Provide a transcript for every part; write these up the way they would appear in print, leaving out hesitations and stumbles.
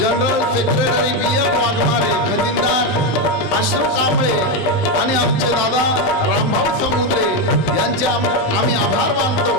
General secretary BF Waghmare, खजिनदार अशोक कांबळे आणि आमचे दादा रामभाऊ समुद्रे यांचे आम्ही आभार मानतो।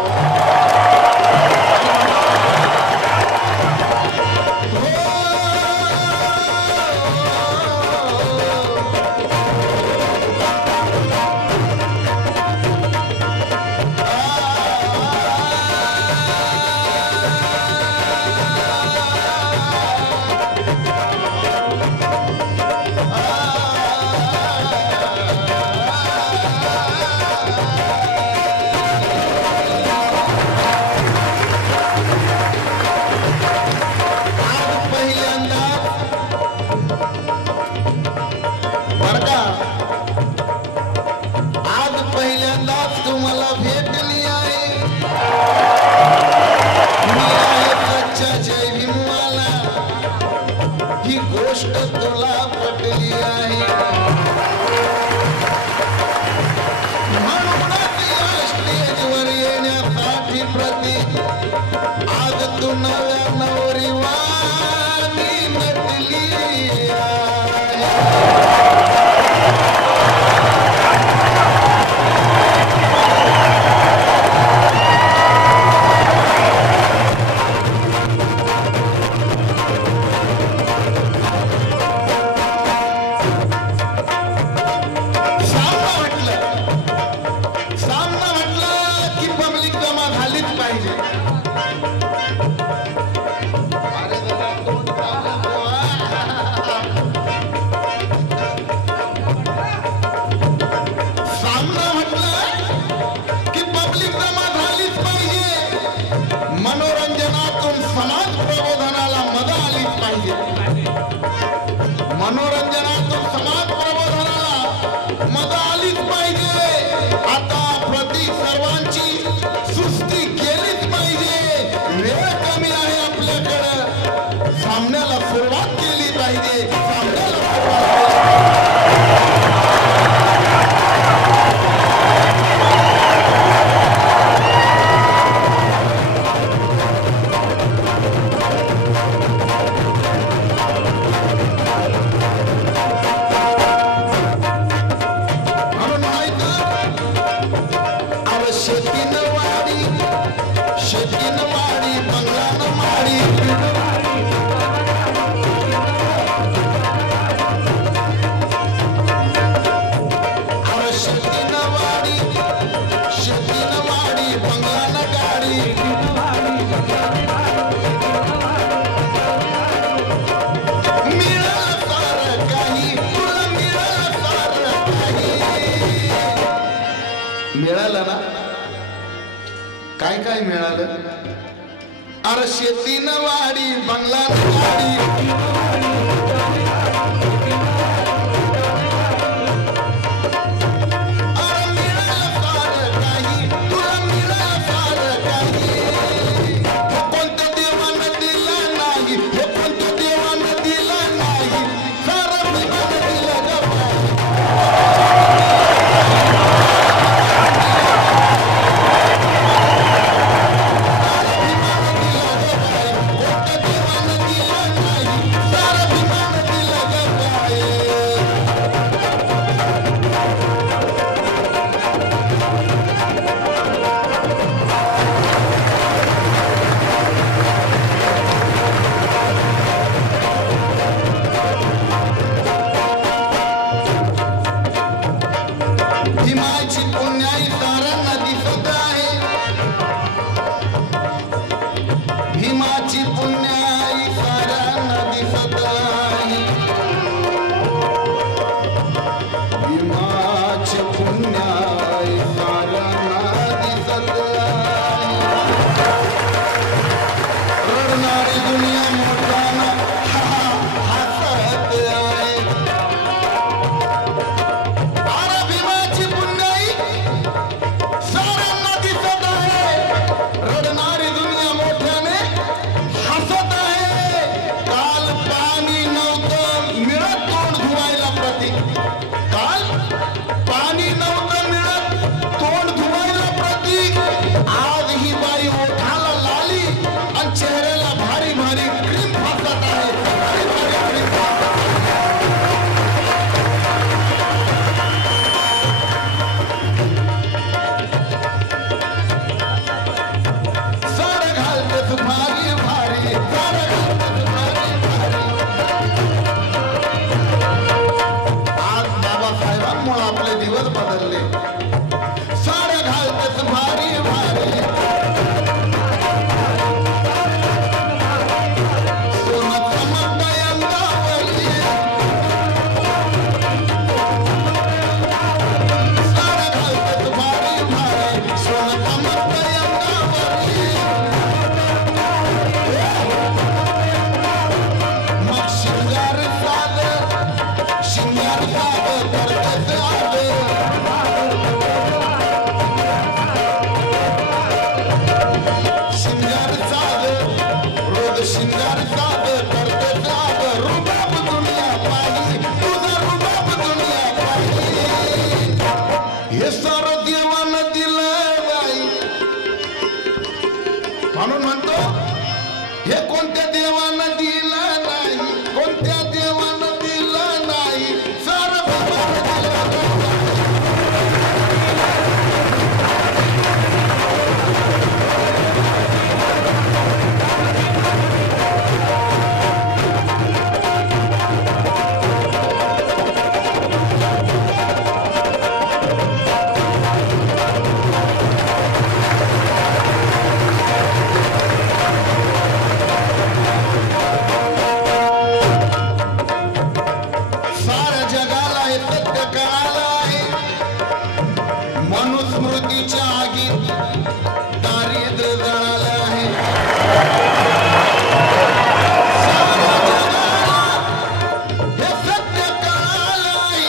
मिळालं ना? काय काय मिळालं? अरे शेतीनं वाडी, बंगला गाडी, चेहऱ्याला भारी भारी शिंगार साद करते साद रुबाब दुनिया पाही तुझा रुबाब दुनिया पाही हे सारं देवानं दिलं बाई म्हणून म्हणतो हे कोणत्या देवानं दिलं नाही कोणत्या देवानं दिलं नाही सारं भगवान दिलं मनुस्मृतीच्या आगीत दारिद्र्य जळालं आहे हे सत्य कळालं आहे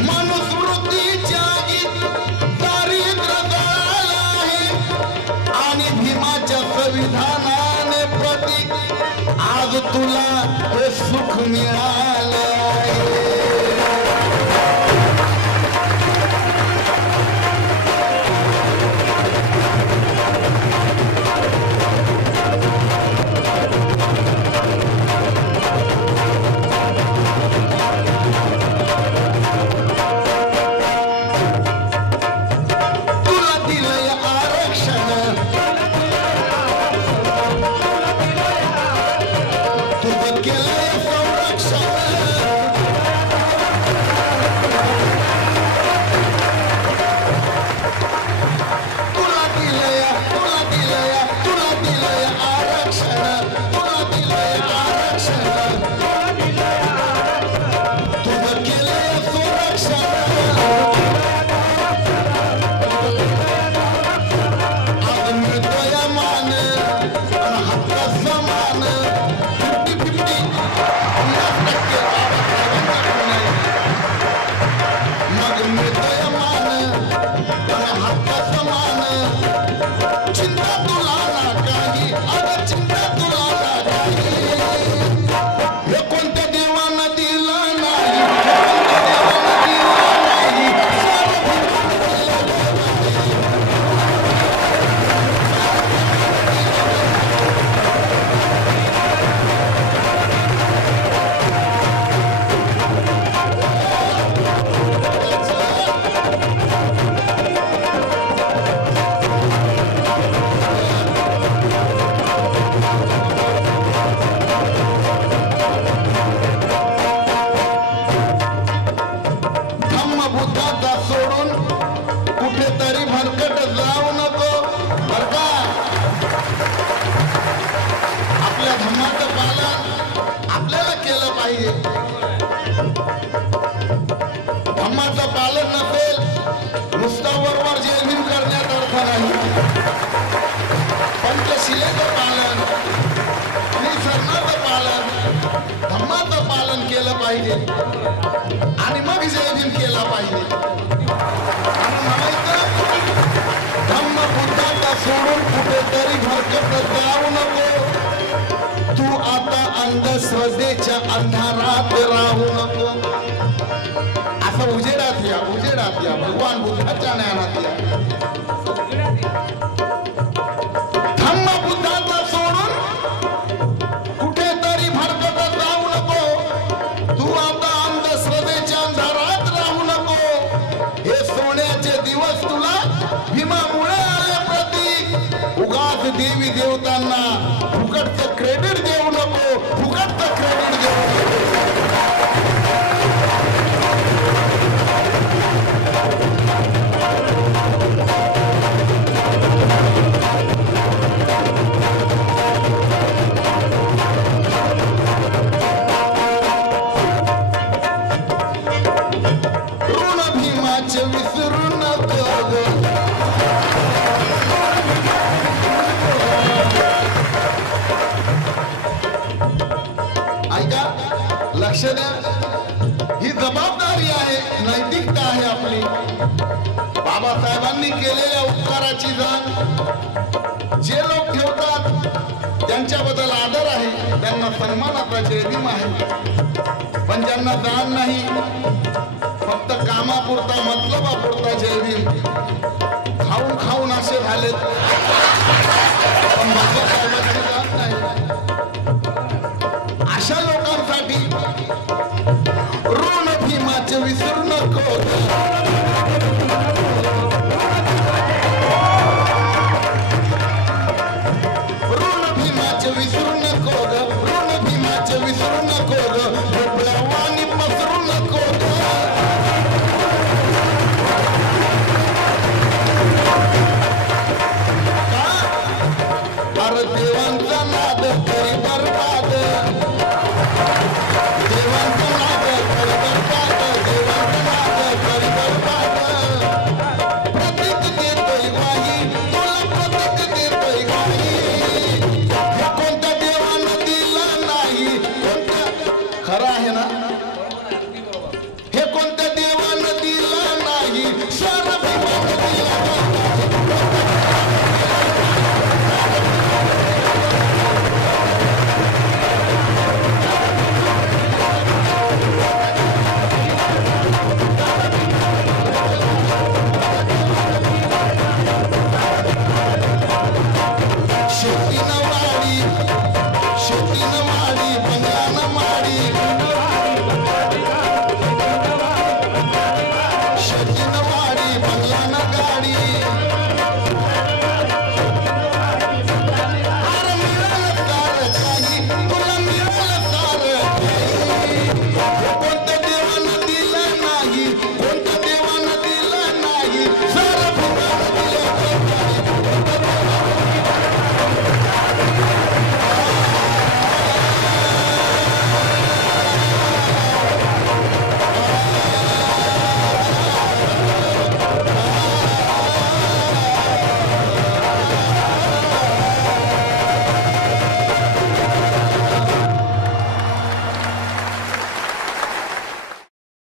मनुस्मृतीच्या आगीत दारिद्र्य जळालं आहे आणि भीमाच्या संविधानाने प्रतीक आज तुला हे सुख मिळालं आहे धम्माचं पालन नसेल नुसता वरवर जयभीम करण्यात अर्थ नाही पंचशिलेचं पालन निसर्गाचं पालन धम्माचं पालन केलं पाहिजे आणि मग जयभीम केला पाहिजे आणि म्हणायचं धम्म बुद्धाचा सोडून कुठेतरी भरकटत जाऊ नको तू आता अंधश्रद्धेच्या अंधारात राहू नको असं उजेडात या भगवान बुद्धाच्या ज्ञानात या धम्म बुद्धाचा सोडून कुठेतरी भरकटत जाऊ नको तू आता अंधश्रद्धेच्या अंधारात राहू नको हे सोन्याचे दिवस तुला भीमामुळे आले प्रतीक उगाच देवी देवतांना फुकटचं क्रेडिट देऊ नको फुकटचं क्रेडिट देऊ नको लक्ष द्या ही जबाबदारी आहे नैतिकता आहे आपली बाबासाहेबांनी केलेल्या उपकाराची जाण जे लोक ठेवतात त्यांच्याबद्दल आदर आहे, त्यांना सन्मानाचा जयभीम आहे. पण ज्यांना दान नाही, फक्त कामापुरता मतलबापुरता जयभीम, खाऊन खाऊन असे झालेत.